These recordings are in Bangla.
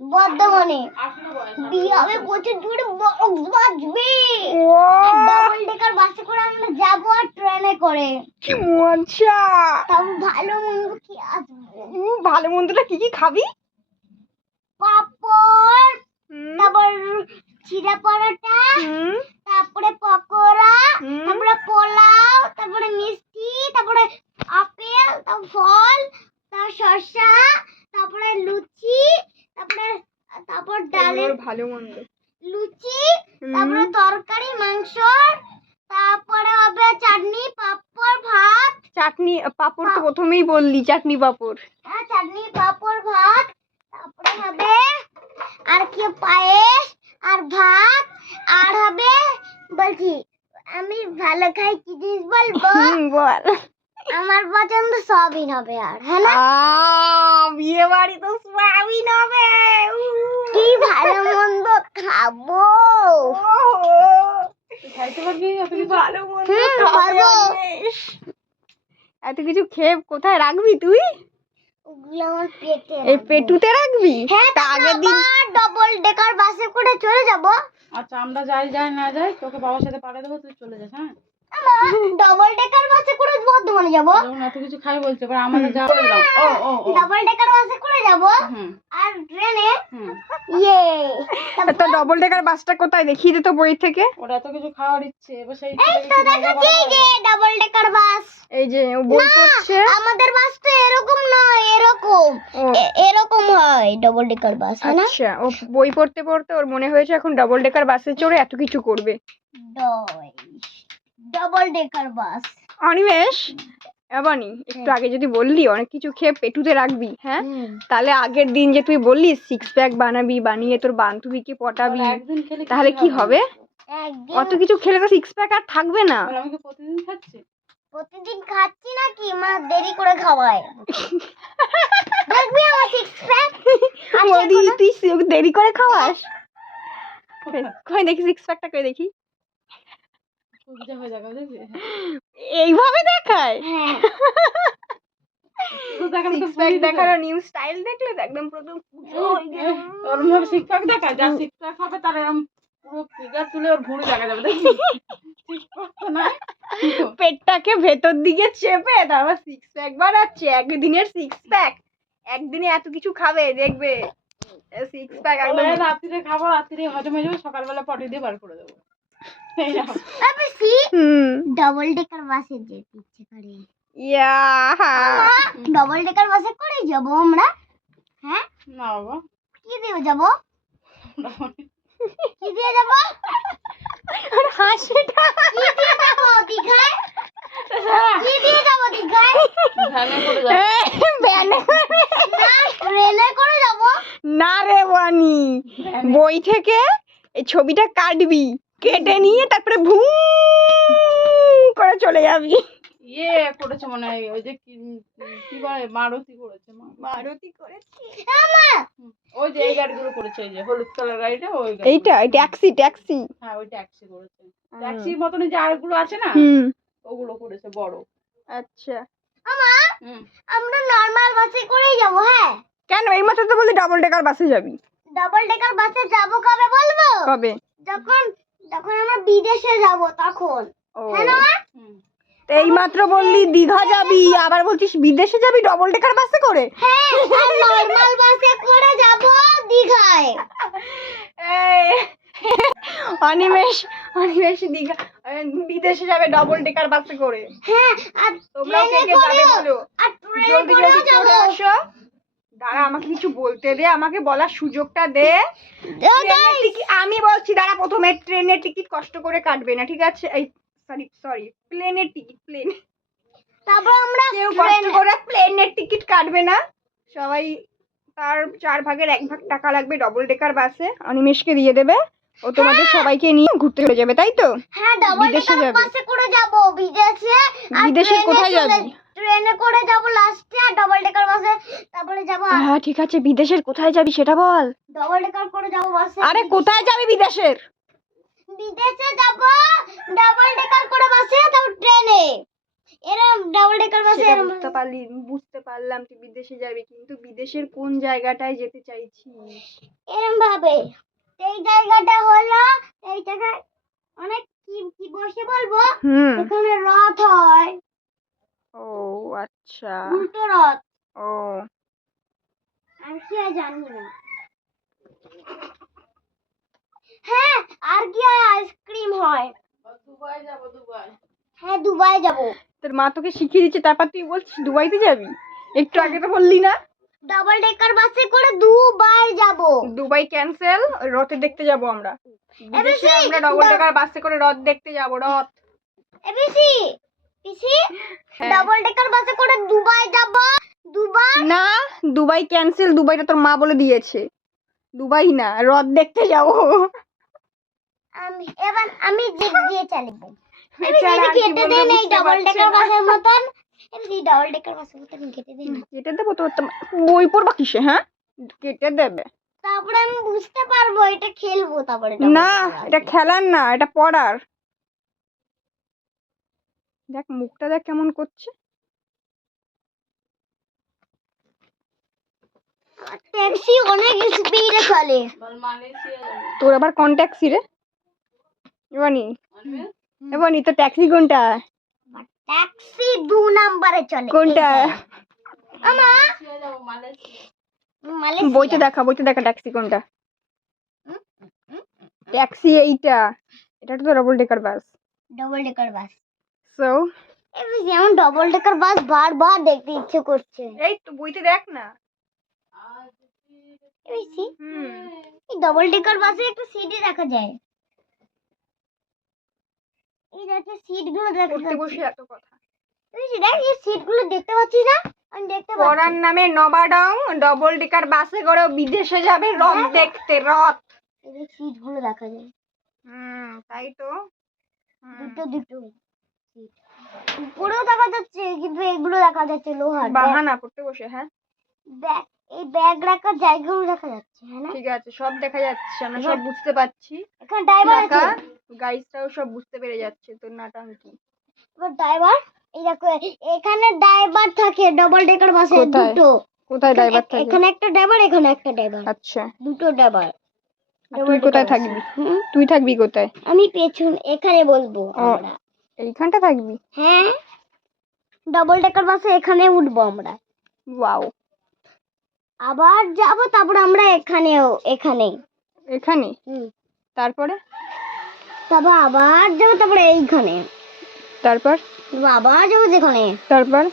বর্ধমানে। বিয়ে হবে প্রচুর জোরে বক্স বাজবে। ডাবল ডেকার বাসে করে আমরা যাব আর ট্রেনে করে। কি মজা! তাও ভালো মন্দ কি আসবে ভালো মন্দটা কি কি খাবি? পাপড় তারপর চিড়া পরোটা হুম, তারপরে পকোড়া হুম। তারপরে পোলাও তারপরে মিষ্টি তারপরে আপেল তারপর ফল তারপর শসা তারপরে লুচি তারপরে তারপর ডালের এগুলোর ভালো মন্দ। লুচি তারপরে তরকারি মাংস তারপরে হবে চাটনি পাঁপড় ভাত। চাটনি পাপড় তো প্রথমেই বললি চাটনি পাপড়। হ্যাঁ চাটনি পাঁপড় ভাত তারপরে হবে আর কি পায়েস আর ভাত আর হবে বলছি আমি ভালো খাই কি জিনিস বলব? বল। আমার পছন্দ সবই হবে আর হ্যাঁ না? বিয়ে বাড়ি তো সোয়াবিন হবে খাব। এত কিছু খেয়ে কোথায় রাখবি তুই? আমার পেটে এই পেটুতে রাখবি? হ্যাঁ আগের দিন ডবল ডেকার বাসে করে চলে যাব। আচ্ছা আমরা যাই যাই না যাই তোকে বাবার সাথে পাঠিয়ে দেবো তুই চলে যাস হ্যাঁ? ডবল ডেকার বাসে করে বর্ধমানে যাব। এত কিছু খাই বলছে এবার আমাদের যাওয়া ও ডবল ডেকার বাসে করে যাব। হুম। ট্রেনে ইয়ে তো ডবল ডেকার বাসটা কোথায়? দেখিয়ে দে বই থেকে। ওরা এত কিছু খাওয়ার ইচ্ছে এবার সেই এই তো দেখাচ্ছি এই যে ডবল ডেকার বাস এই যে ও বই পড়ছে। আমাদের বাস তো এরকম নয় এরকম। এরকম হয় ডবল ডেকার বাস হ্যাঁ না? আচ্ছা ও বই পড়তে পড়তে ওর মনে হয়েছে এখন ডবল ডেকার বাসে চড়ে এত কিছু করবে। Double decker bus Animesh Ebani একটু আগে যদি বললি অনেক কিছু খেয়ে পেটুতে রাখবি হ্যাঁ? তাহলে আগের দিন যে তুই বললি সিক্স প্যাক বানাবি বানিয়ে তোর বান্ধবীকে পটাবি তাহলে কি হবে? অত কিছু খেলে তো সিক্স প্যাক আর থাকবে না। কি প্রতিদিন খাচ্ছি? প্রতিদিন খাচ্ছি নাকি? মা দেরি করে খাওয়ায়। দেখবি আমার সিক্স প্যাক মোদি তুই দেরি করে খাওয়াস? কই দেখি সিক্স প্যাকটা করে দেখি? হয়ে এইভাবে দেখায়? হ্যাঁ। তো তো প্যাক সুবিধা নিউ স্টাইল দেখলে তো একদম প্রথম পুজো হয়ে গেল। ওরম ভাবে শিক্ষক দেখায় যা শিক্ষক হবে তার এরম পুরো ফিগার তুলে ওর ভুঁড়ি দেখা যাবে দেখবি? শিক্ষক তো না পেটটাকে ভেতর দিকে চেপে তারপর সিক্স প্যাক বানাচ্ছে একদিনের সিক্স প্যাক একদিনে এত কিছু খাবে দেখবে। সিক্স প্যাক একদম রাত্রিরে খাব রাত্রিরে হজম হয়ে যাবে সকালবেলা পটি দিয়ে বার করে দেবো। এইরকম। সি হুম। ডবল ডেকার বাসে যেতে ইচ্ছে করে। ইয়া ডবল ডেকার বাসে করে যাব আমরা। হ্যাঁ? না বাবা। কি দিয়ে যাব? কি দিয়ে যাব? আর হাসিটা। কি দিয়ে যাব দীঘায়? কি দিয়ে যাব দীঘায়? ভ্যানে করে যাব। ভ্যানে না ট্রেনে করে যাব। না রে বানি। বই থেকে এই ছবিটা কাটবি কেটে নিয়ে তারপরে ভুম করে চলে যাবি। ইয়ে করেছে মনে হয় ওই যে কি বলে মারুতি করেছে মারুতি। করেছি? ওই যে এই গাড়িগুলো করেছে এই যে হলুদ কালার গাড়িটা ওই এইটা ট্যাক্সি ট্যাক্সি। হ্যাঁ ওই ট্যাক্সি করেছে। ট্যাক্সির মতনই যে আরগুলো আছে না ওগুলো করেছে বড়। আচ্ছা। আমার আমরা নর্মাল বাসে করেই যাব হ্যাঁ? কেন? এই মাত্র তো বললি ডাবল ডেকার বাসে যাবি। ডবল ডেকার বাসে যাব কবে বলব? কবে? যখন যখন আমরা বিদেশে যাব তখন। ও। হ্যাঁ না হুম। এই মাত্র বললি দীঘা যাবি আবার বলছিস বিদেশে যাবি ডবল ডেকার বাসে করে? হ্যাঁ আর নর্মাল বাসে করে যাব দীঘায়। অনিমেষ অনিমেষ দীঘা বিদেশে যাবে ডবল ডেকার বাসে করে। হ্যাঁ আর তোমরাও কে কে যাবে বলো। আর ট্রেনে জলদি জলদি যাব চলে আসো। দাঁড়া আমাকে কিছু বলতে দে আমাকে বলার সুযোগটা দে। আমি বলছি দাঁড়া প্রথমে ট্রেনের টিকিট কষ্ট করে কাটবে না ঠিক আছে? এই সরি সরি প্লেনের টিকিট প্লেন তারপর আমরা কেউ কষ্ট করে প্লেনের টিকিট কাটবে না। সবাই তার চার ভাগের এক ভাগ টাকা লাগবে ডবল ডেকার বাসে অনিমেষকে দিয়ে দেবে। ও তোমাদের সবাইকে নিয়ে ঘুরতে চলে যাবে তাই তো? হ্যাঁ ডবল ডেকার বাসে করে যাব বিদেশে বিদেশে কোথায় যাবি? ট্রেনে করে যাব লাস্টে আর ডবল ডেকার বাসে তারপরে যাব হ্যাঁ ঠিক আছে বিদেশের কোথায় যাবি সেটা বল। ডবল ডেকার করে যাব বাসে আরে কোথায় যাবি বিদেশের? বিদেশে যাব ডাবল ডেকার করে বাসে তারপর ট্রেনে এরম ডাবল ডেকার বাসে বুঝতে পারলি বুঝতে পারলাম তুই বিদেশে যাবি কিন্তু বিদেশের কোন জায়গাটায় যেতে চাইছিস এরম ভাবে। এই জায়গাটা হলো এই জায়গায় অনেক কি কি বসে বলব? এখানে রথ হয়। ও আচ্ছা। উল্টো রথ। ও। আর কি জানি না। হ্যাঁ আর কি আইসক্রিম হয়? দুবাই যাব দুবাই। হ্যাঁ দুবাই যাব। তোর মা তোকে শিখিয়ে দিচ্ছে তারপর তুই বলছিস দুবাইতে যাবি? একটু আগে তো বললি না? ডাবল ডেকার বাসে করে দুবাই যাব। দুবাই ক্যান্সেল রথে দেখতে যাব আমরা। বিদেশে আমরা ডবল ডেকার বাসে করে রথ দেখতে যাব রথ। এবিসি পিসি। ডাবল ডেকার বাসে করে দুবাই যাব। দুবাই? না দুবাই ক্যান্সেল দুবাইটা তোর মা বলে দিয়েছে। দুবাই না রথ দেখতে যাব। আমি এবার আমি জিপ দিয়ে চালিয়ে এছাড়া আর কেটে দেন এই ডাবল ডেকার বাসের মতন ডাবল ডেকার বাসের মতন কেটে দেন কেটে দেবো তো বই পড়বা কিসে হ্যাঁ? কেটে দেবে। তারপরে আমি বুঝতে পারব এটা খেলব তারপরে না এটা খেলার না এটা পড়ার। দেখ মুখটা দেখ কেমন করছে। ট্যাক্সি অনেক স্পিডে চলে। যাব তোর আবার কোন ট্যাক্সি রে? এবানি। মানবে তো ট্যাক্সি কোনটা? ট্যাক্সি দু নাম্বারে চলে। কোনটা? আমা? বইতে দেখা বইতে দেখা ট্যাক্সি কোনটা? ট্যাক্সি এইটা। এটা তো double decker bus double decker bus so যেমন ডবল ডেকার বাস বারবার দেখতে ইচ্ছে করছে। এই তো বইতে দেখ না। এই ডবল ডেকার বাসে একটা সিটই দেখা যায়। এই দেখে সিটগুলো দেখা পড়তে বসে এত কথা। এবিসি দেখ এই সিটগুলো দেখতে পাচ্ছিস না? আমি দেখতে পাচ্ছি। পড়ার নামে নবাডং ডবল ডেকার বাসে করে বিদেশে যাবে রথ দেখতে রথ। এই সিটগুলো দেখা যায়। হুম তাই তো। দুটো দুটো সিট উপরেও দেখা যাচ্ছে কিন্তু এগুলো দেখা যাচ্ছে লোহার। বাহানা পড়তে বসে হ্যাঁ। ব্যাগ এই ব্যাগ রাখার জায়গাগুলো দেখা যাচ্ছে হ্যাঁ না? ঠিক আছে সব দেখা যাচ্ছে আমরা সব বুঝতে পারছি। এখানে ড্রাইভার আছে? কাকা গাইজটাও সব বুঝতে পেরে যাচ্ছে তোর নাটাঙ্কি এবার ড্রাইভার এই দেখো এখানে ড্রাইভার থাকে ডাবল ডেকার বাসে দুটো। কোথায় ড্রাইভার থাকে? এখানে একটা ড্রাইভার এখানে একটা ড্রাইভার আচ্ছা। দুটো ড্রাইভার তুই কোথায় থাকবি? তুই থাকবি কোথায়? আমি পেছন এখানে বসবো ও। আমরা। এইখানটা থাকবি? হ্যাঁ? ডাবল ডেকার বাসে এখানে উঠবো আমরা। ওয়াও আবার যাব তারপর আমরা এখানেও এখানেই। এখানে? তারপরে? তারপর আবার যাব তারপরে এইখানে। তারপর? আবার যাব যেখানে। তারপর?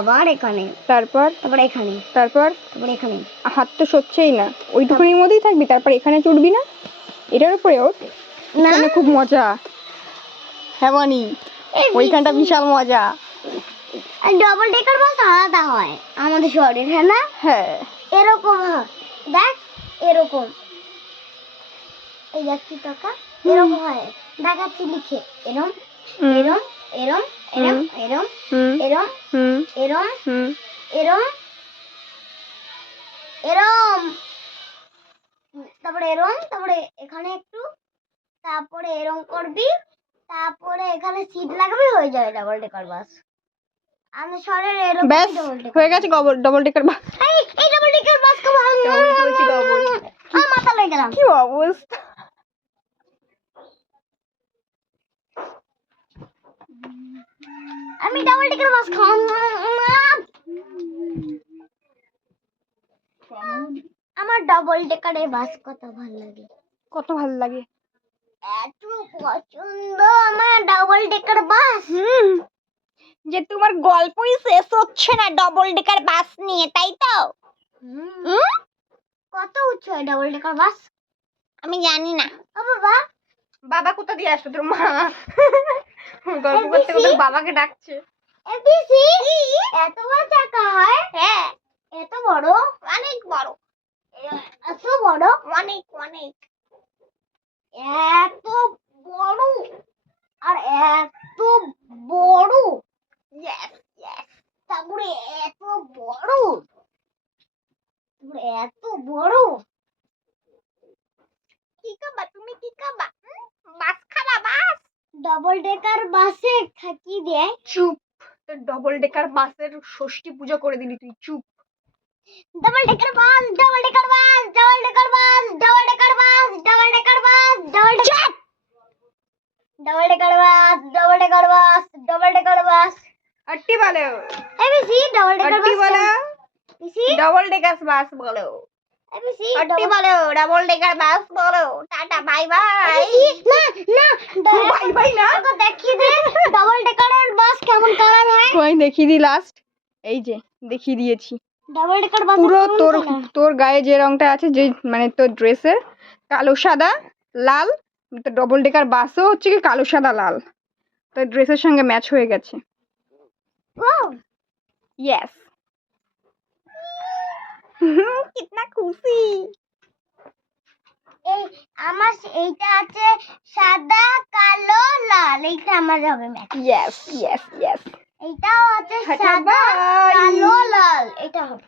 আবার এখানে। তারপর? তারপর এখানে। তারপর? তারপর এখানে। হাত তো সচ্ছেই না। ওইটুকুনির মধ্যেই থাকবি তারপর এখানে চড়বি না? এটার উপরে ওঠ। না। এখানে খুব মজা। হ্যাঁ ওইখানটা বিশাল মজা। আর ডবল ডেকার বাস আলাদা হয় আমাদের শহরের হ্যাঁ না? হ্যাঁ। এরকম হয় দেখ এরকম। এই দেখছি টাকা এরকম হয়। দেখাচ্ছি লিখে। এরম এরম এরম এরম এরম এরম এরম এরম এরম। তারপরে এরম তারপরে এখানে একটু তারপরে এরম করবি তারপরে এখানে সিট লাগাবি হয়ে যাবে ডাবল ডেকার বাস আমাদের শহরের এরকম ব্যাস ডাবল ডেকার হয়ে গেছে ডবল ডেকার বাস এই এই ডাবল ডেকার বাস কে বলছি। আমার মাথা লয়ে গেলাম কি অবস্থা? আমি ডাবল ডেকার বাস খাওয়াম আমার ডাবল ডেকারের বাস কত ভালো লাগে। কত ভালো লাগে। এত পছন্দ আমার ডাবল ডেকার বাস যে তোমার গল্পই শেষ হচ্ছে না ডবল ডেকার বাস নিয়ে তাই তো? কত উচ্চ হয় ডাবল ডেকার বাস আমি জানি না। ও বাবা। বাবা কোথা দিয়ে আসলো তোর মা? গল্প করতে করতে বাবাকে ডাকছে। এবিসি এত বড় চাকা হয়? হ্যাঁ। এত বড়? অনেক বড়। এত বড়? অনেক অনেক। এত বড়? আর এত বড় ইয়েস ইয়েস তারপরে এত বড় তারপরে এত বড় কি খাবা তুমি কি খাবা বাস খাবা বাস ডাবল ডেকার বাসে থাকি দেয় চুপ তো ডবল ডেকার বাসের ষষ্ঠী পুজো করে দিলি তুই চুপ double decker bus double decker bus double decker bus double decker bus double decker bus double decker double decker bus double decker bus double decker bus আটটি বলো एबीसी डबल डेकर আটটি बस বলো एबीसी ডবল ডেকার কেমন কালার হয়? দেখিয়ে লাস্ট এই যে দেখিয়ে দিয়েছি। ডাবল ডেকার পুরো তোর তোর গায়ে যে রংটা আছে যে মানে তোর ড্রেসের কালো সাদা লাল ডবল ডেকার বাসও হচ্ছে কি কালো সাদা লাল। তোর ড্রেসের সঙ্গে ম্যাচ হয়ে গেছে। ইয়েস কিতনা খুশি এই আমার এইটা আছে সাদা কালো লাল। এইটা আমার হবে ম্যাচ ইয়েস ইয়েস ইয়েস এইটাও আছে সাদা কালো লাল। এটা হবে।